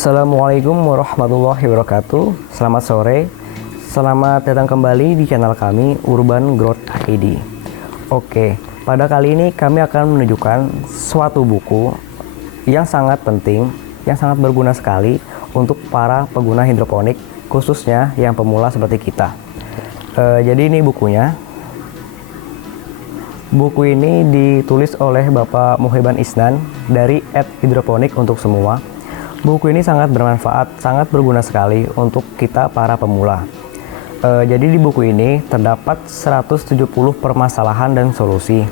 Assalamualaikum warahmatullahi wabarakatuh. Selamat sore. Selamat datang kembali di channel kami Urban Growth ID. Oke, pada kali ini kami akan menunjukkan suatu buku yang sangat penting, yang sangat berguna sekali untuk para pengguna hidroponik, khususnya yang pemula seperti kita. Jadi ini bukunya. Buku ini ditulis oleh Bapak Muhibban Isnan dari @hidroponik untuk semua. Buku ini sangat bermanfaat, sangat berguna sekali untuk kita para pemula. Jadi di buku ini terdapat 170 permasalahan dan solusi.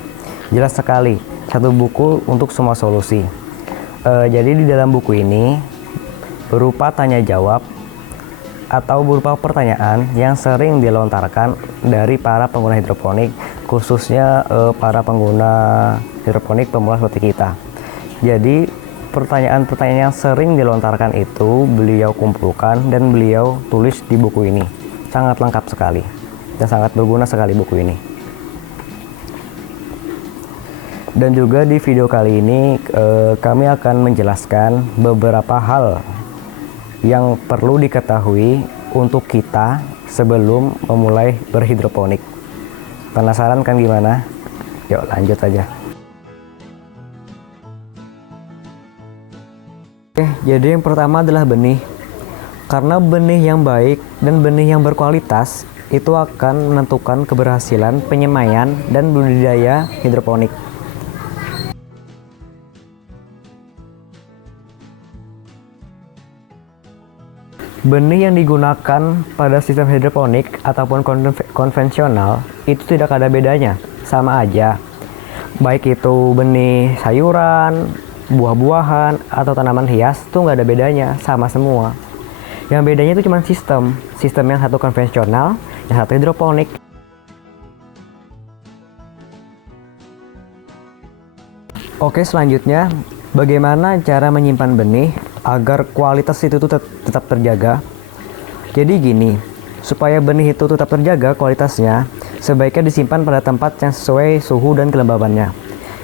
Jelas sekali, satu buku untuk semua solusi. Jadi di dalam buku ini berupa tanya jawab atau berupa pertanyaan yang sering dilontarkan dari para pengguna hidroponik, khususnya para pengguna hidroponik pemula seperti kita. Jadi pertanyaan-pertanyaan yang sering dilontarkan itu beliau kumpulkan dan beliau tulis di buku ini. Sangat lengkap sekali dan sangat berguna sekali buku ini. Dan juga di video kali ini kami akan menjelaskan beberapa hal yang perlu diketahui untuk kita sebelum memulai berhidroponik. Penasaran kan gimana? Yuk lanjut aja. Jadi yang pertama adalah benih. Karena benih yang baik dan benih yang berkualitas itu akan menentukan keberhasilan penyemaian dan budidaya hidroponik. Benih yang digunakan pada sistem hidroponik ataupun konvensional itu tidak ada bedanya, sama aja. Baik itu benih sayuran, buah-buahan, atau tanaman hias itu nggak ada bedanya, sama semua. Yang bedanya itu cuma sistem yang satu konvensional, yang satu hidroponik. Oke, selanjutnya bagaimana cara menyimpan benih agar kualitas itu tetap terjaga. Jadi gini, supaya benih itu tetap terjaga kualitasnya, sebaiknya disimpan pada tempat yang sesuai suhu dan kelembabannya,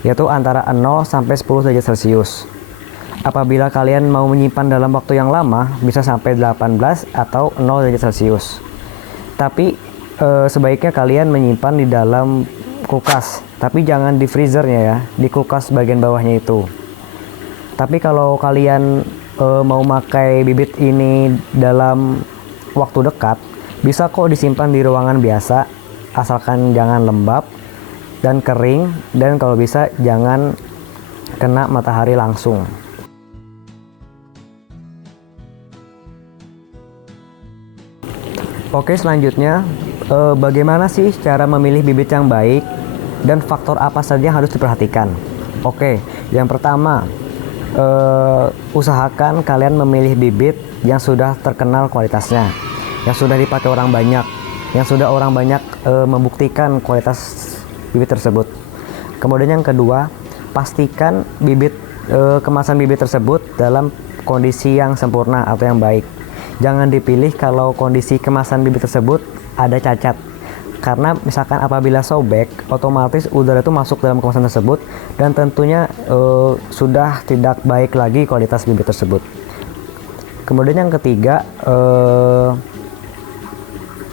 yaitu antara 0 sampai 10 derajat Celcius. Apabila kalian mau menyimpan dalam waktu yang lama, bisa sampai 18 atau 0 derajat Celcius. Tapi sebaiknya kalian menyimpan di dalam kulkas, tapi jangan di freezernya ya, di kulkas bagian bawahnya itu. Tapi kalau kalian mau pakai bibit ini dalam waktu dekat, bisa kok disimpan di ruangan biasa, asalkan jangan lembab dan kering, dan kalau bisa jangan kena matahari langsung. Oke, selanjutnya bagaimana sih cara memilih bibit yang baik dan faktor apa saja yang harus diperhatikan? Oke, yang pertama, usahakan kalian memilih bibit yang sudah terkenal kualitasnya, yang sudah dipakai orang banyak, yang sudah orang banyak membuktikan kualitas bibit tersebut. Kemudian yang kedua, pastikan kemasan bibit tersebut dalam kondisi yang sempurna atau yang baik. Jangan dipilih kalau kondisi kemasan bibit tersebut ada cacat, karena misalkan apabila sobek, otomatis udara itu masuk dalam kemasan tersebut dan tentunya sudah tidak baik lagi kualitas bibit tersebut. Kemudian yang ketiga,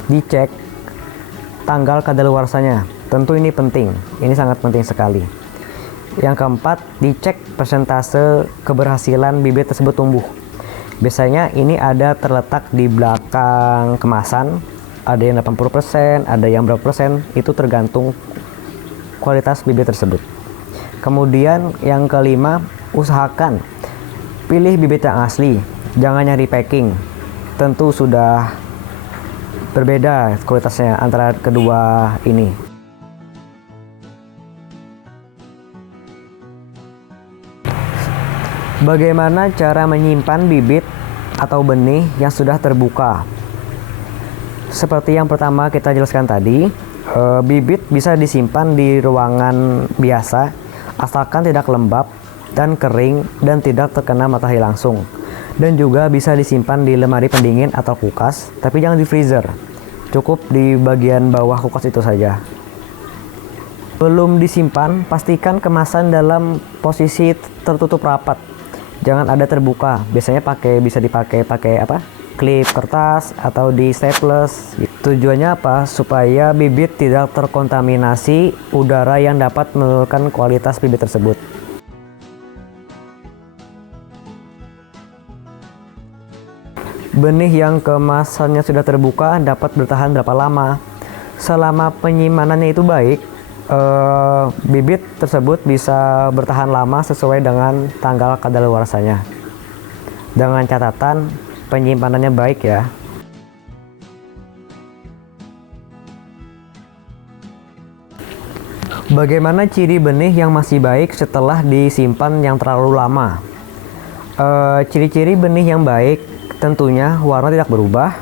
dicek tanggal kadaluarsanya. Tentu ini penting, ini sangat penting sekali. Yang keempat, dicek persentase keberhasilan bibit tersebut tumbuh. Biasanya ini ada terletak di belakang kemasan, ada yang 80%, ada yang berapa persen, itu tergantung kualitas bibit tersebut. Kemudian yang kelima, usahakan pilih bibit yang asli, jangan nyari packing. Tentu sudah berbeda kualitasnya antara kedua ini. Bagaimana cara menyimpan bibit atau benih yang sudah terbuka? Seperti yang pertama kita jelaskan tadi, bibit bisa disimpan di ruangan biasa asalkan tidak lembab dan kering dan tidak terkena matahari langsung. Dan juga bisa disimpan di lemari pendingin atau kulkas, tapi jangan di freezer. Cukup di bagian bawah kulkas itu saja. Belum disimpan, pastikan kemasan dalam posisi tertutup rapat. jangan ada terbuka. Biasanya bisa dipakai klip kertas atau di staples. Tujuannya apa? Supaya bibit tidak terkontaminasi udara yang dapat menurunkan kualitas bibit tersebut. Benih yang kemasannya sudah terbuka dapat bertahan berapa lama? Selama penyimpanannya itu baik, bibit tersebut bisa bertahan lama sesuai dengan tanggal kadaluarsanya. Dengan catatan penyimpanannya baik ya. Bagaimana ciri benih yang masih baik setelah disimpan yang terlalu lama? Ciri-ciri benih yang baik tentunya warna tidak berubah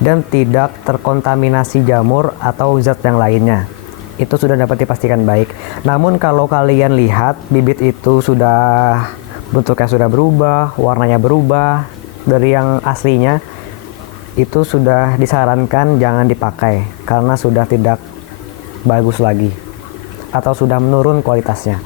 dan tidak terkontaminasi jamur atau zat yang lainnya. Itu sudah dapat dipastikan baik. Namun kalau kalian lihat bibit itu sudah bentuknya sudah berubah, warnanya berubah dari yang aslinya, itu sudah disarankan jangan dipakai karena sudah tidak bagus lagi atau sudah menurun kualitasnya.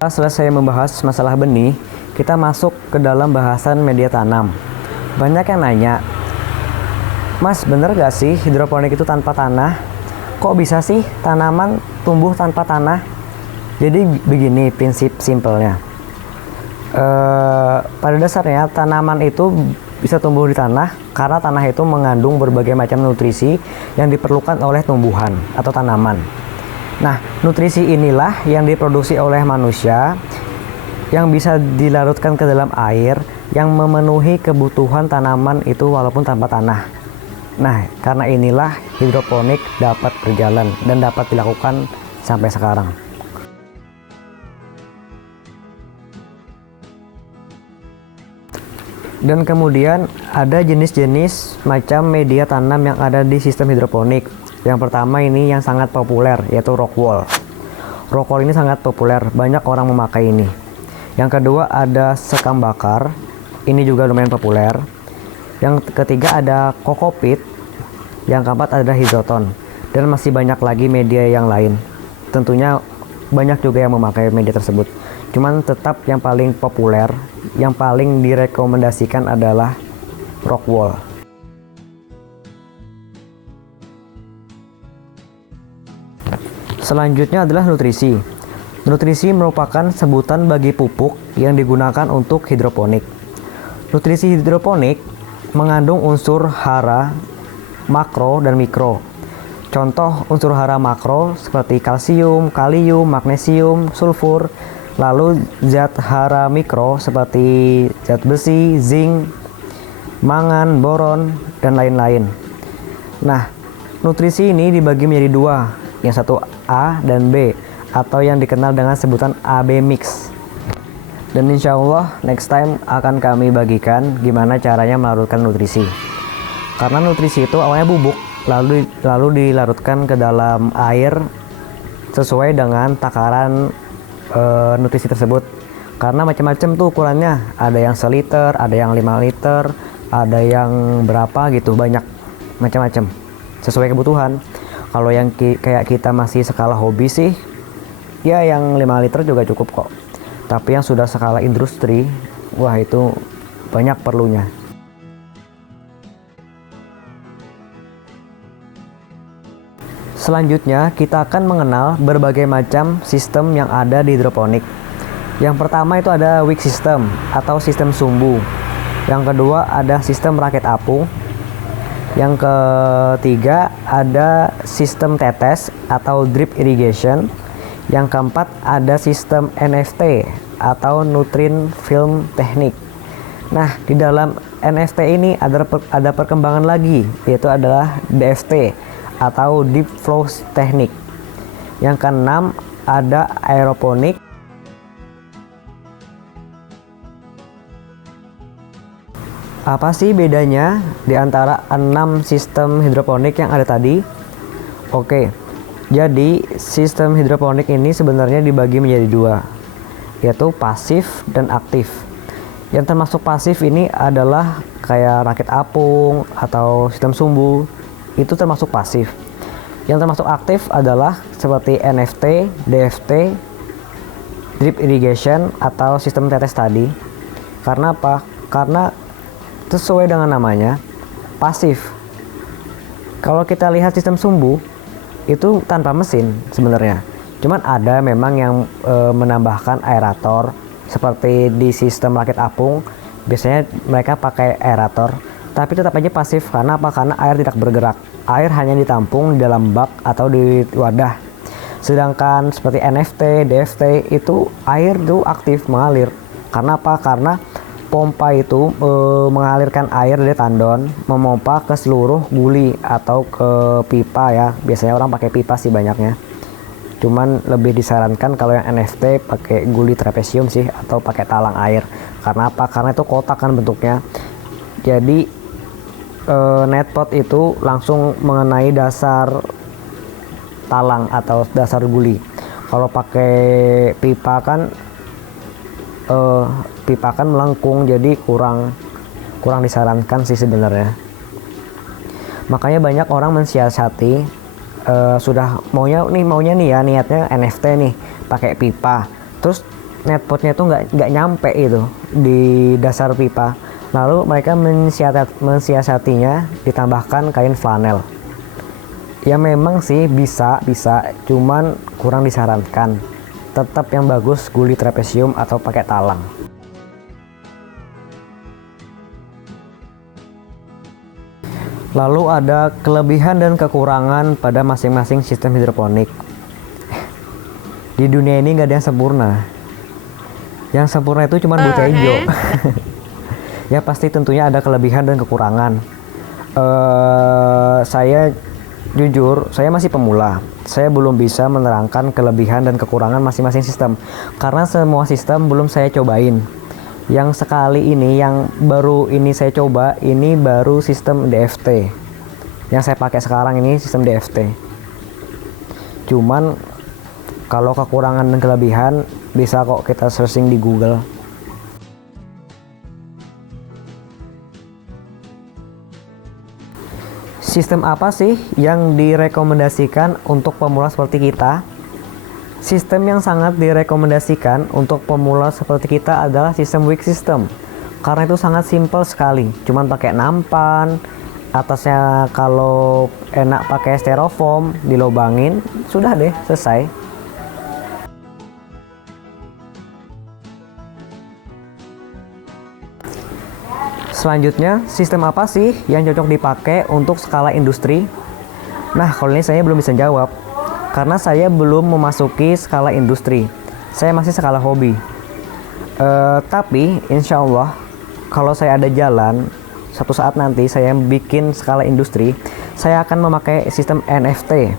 Setelah selesai membahas masalah benih, kita masuk ke dalam bahasan media tanam. Banyak yang nanya, Mas, bener gak sih hidroponik itu tanpa tanah? Kok bisa sih tanaman tumbuh tanpa tanah? Jadi begini prinsip simpelnya. Pada dasarnya tanaman itu bisa tumbuh di tanah karena tanah itu mengandung berbagai macam nutrisi yang diperlukan oleh tumbuhan atau tanaman. Nah, nutrisi inilah yang diproduksi oleh manusia yang bisa dilarutkan ke dalam air yang memenuhi kebutuhan tanaman itu walaupun tanpa tanah. Nah, karena inilah hidroponik dapat berjalan dan dapat dilakukan sampai sekarang. Dan kemudian ada jenis-jenis macam media tanam yang ada di sistem hidroponik. Yang pertama ini yang sangat populer yaitu rock wool. Rock wool ini sangat populer, banyak orang memakai ini. Yang kedua ada sekam bakar, ini juga lumayan populer. Yang ketiga ada kokopit. Yang keempat ada hidroton. Dan masih banyak lagi media yang lain. Tentunya banyak juga yang memakai media tersebut. Cuman tetap yang paling populer, yang paling direkomendasikan adalah rock wool. Selanjutnya adalah nutrisi. Nutrisi merupakan sebutan bagi pupuk yang digunakan untuk hidroponik. Nutrisi hidroponik mengandung unsur hara, makro, dan mikro. Contoh unsur hara makro seperti kalsium, kalium, magnesium, sulfur. Lalu zat hara mikro seperti zat besi, zinc, mangan, boron, dan lain-lain. Nah, nutrisi ini dibagi menjadi dua, yang satu A dan B, atau yang dikenal dengan sebutan AB mix. Dan insya Allah next time akan kami bagikan gimana caranya melarutkan nutrisi. Karena nutrisi itu awalnya bubuk, lalu dilarutkan ke dalam air sesuai dengan takaran nutrisi tersebut. Karena macam-macam tuh ukurannya, ada yang 1 liter, ada yang 5 liter, ada yang berapa gitu, banyak macam-macam sesuai kebutuhan. Kalau yang kayak kita masih skala hobi sih ya yang 5 liter juga cukup kok, tapi yang sudah skala industri, wah itu banyak perlunya. Selanjutnya, kita akan mengenal berbagai macam sistem yang ada di hidroponik. Yang pertama itu ada wick system atau sistem sumbu. Yang kedua ada sistem rakit apung. Yang ketiga ada sistem tetes atau drip irrigation. Yang keempat ada sistem NFT atau nutrient film technique. Nah, di dalam NFT ini ada perkembangan lagi, yaitu adalah DFT atau deep flow technique. Yang keenam ada aeroponik. Apa sih bedanya di antara 6 sistem hidroponik yang ada tadi? Oke, jadi sistem hidroponik ini sebenarnya dibagi menjadi dua, yaitu pasif dan aktif. Yang termasuk pasif ini adalah kayak rakit apung atau sistem sumbu, itu termasuk pasif. Yang termasuk aktif adalah seperti NFT, DFT, drip irrigation atau sistem tetes tadi. Karena apa? Karena sesuai dengan namanya, pasif. Kalau kita lihat sistem sumbu itu tanpa mesin sebenarnya. Cuman ada memang yang menambahkan aerator seperti di sistem rakit apung, biasanya mereka pakai aerator, tapi tetap aja pasif. Karena apa? Karena air tidak bergerak. Air hanya ditampung di dalam bak atau di wadah. Sedangkan seperti NFT, DFT itu air itu aktif mengalir. Karena apa? Karena pompa itu mengalirkan air dari tandon memompa ke seluruh guli atau ke pipa ya. Biasanya orang pakai pipa sih banyaknya. Cuman lebih disarankan kalau yang NFT pakai guli trapesium sih atau pakai talang air. Karena apa? Karena itu kotak kan bentuknya. Jadi netpot itu langsung mengenai dasar talang atau dasar guli. Kalau pakai pipa kan melengkung, jadi kurang disarankan sih sebenarnya. Makanya banyak orang mensiasati sudah maunya nih ya, niatnya NFT nih pakai pipa, terus netpotnya tuh nggak nyampe itu di dasar pipa. Lalu mereka mensiasatinya ditambahkan kain flanel. Ya memang sih bisa, cuman kurang disarankan. Tetap yang bagus guli trapesium atau pakai talang. Lalu ada kelebihan dan kekurangan pada masing-masing sistem hidroponik. Di dunia ini nggak ada yang sempurna. Yang sempurna itu cuma Bu Tejo. Ya pasti tentunya ada kelebihan dan kekurangan. Saya jujur, saya masih pemula. Saya belum bisa menerangkan kelebihan dan kekurangan masing-masing sistem. Karena semua sistem belum saya cobain. Yang sekali ini, yang baru ini saya coba, ini baru sistem DFT. Yang saya pakai sekarang ini sistem DFT. Cuman kalau kekurangan dan kelebihan bisa kok kita searching di Google. Sistem apa sih yang direkomendasikan untuk pemula seperti kita? Sistem yang sangat direkomendasikan untuk pemula seperti kita adalah sistem wick system. Karena itu sangat simpel sekali, cuman pakai nampan, atasnya kalau enak pakai styrofoam, dilobangin, sudah deh selesai. Selanjutnya, sistem apa sih yang cocok dipakai untuk skala industri? Nah, kalau ini saya belum bisa jawab, karena saya belum memasuki skala industri. Saya masih skala hobi. Tapi, insya Allah, kalau saya ada jalan, satu saat nanti saya bikin skala industri, saya akan memakai sistem NFT.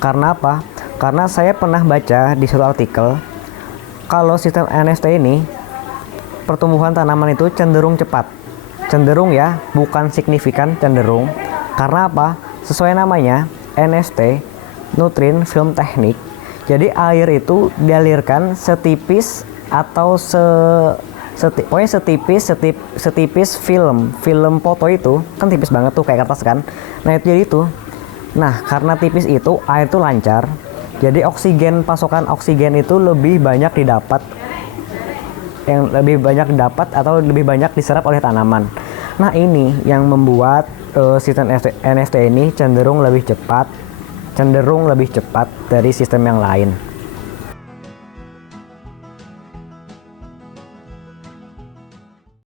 Karena apa? Karena saya pernah baca di suatu artikel, kalau sistem NFT ini, pertumbuhan tanaman itu cenderung cepat. Cenderung ya, bukan signifikan, cenderung. Karena apa? Sesuai namanya, NFT, Nutrient Film Technique. Jadi air itu dialirkan setipis atau pokoknya setipis film foto itu, kan tipis banget tuh kayak kertas kan. Nah itu jadi itu. Nah karena tipis itu, air itu lancar. Jadi pasokan oksigen itu lebih banyak didapat atau lebih banyak diserap oleh tanaman. Nah ini yang membuat sistem NFT ini cenderung lebih cepat dari sistem yang lain.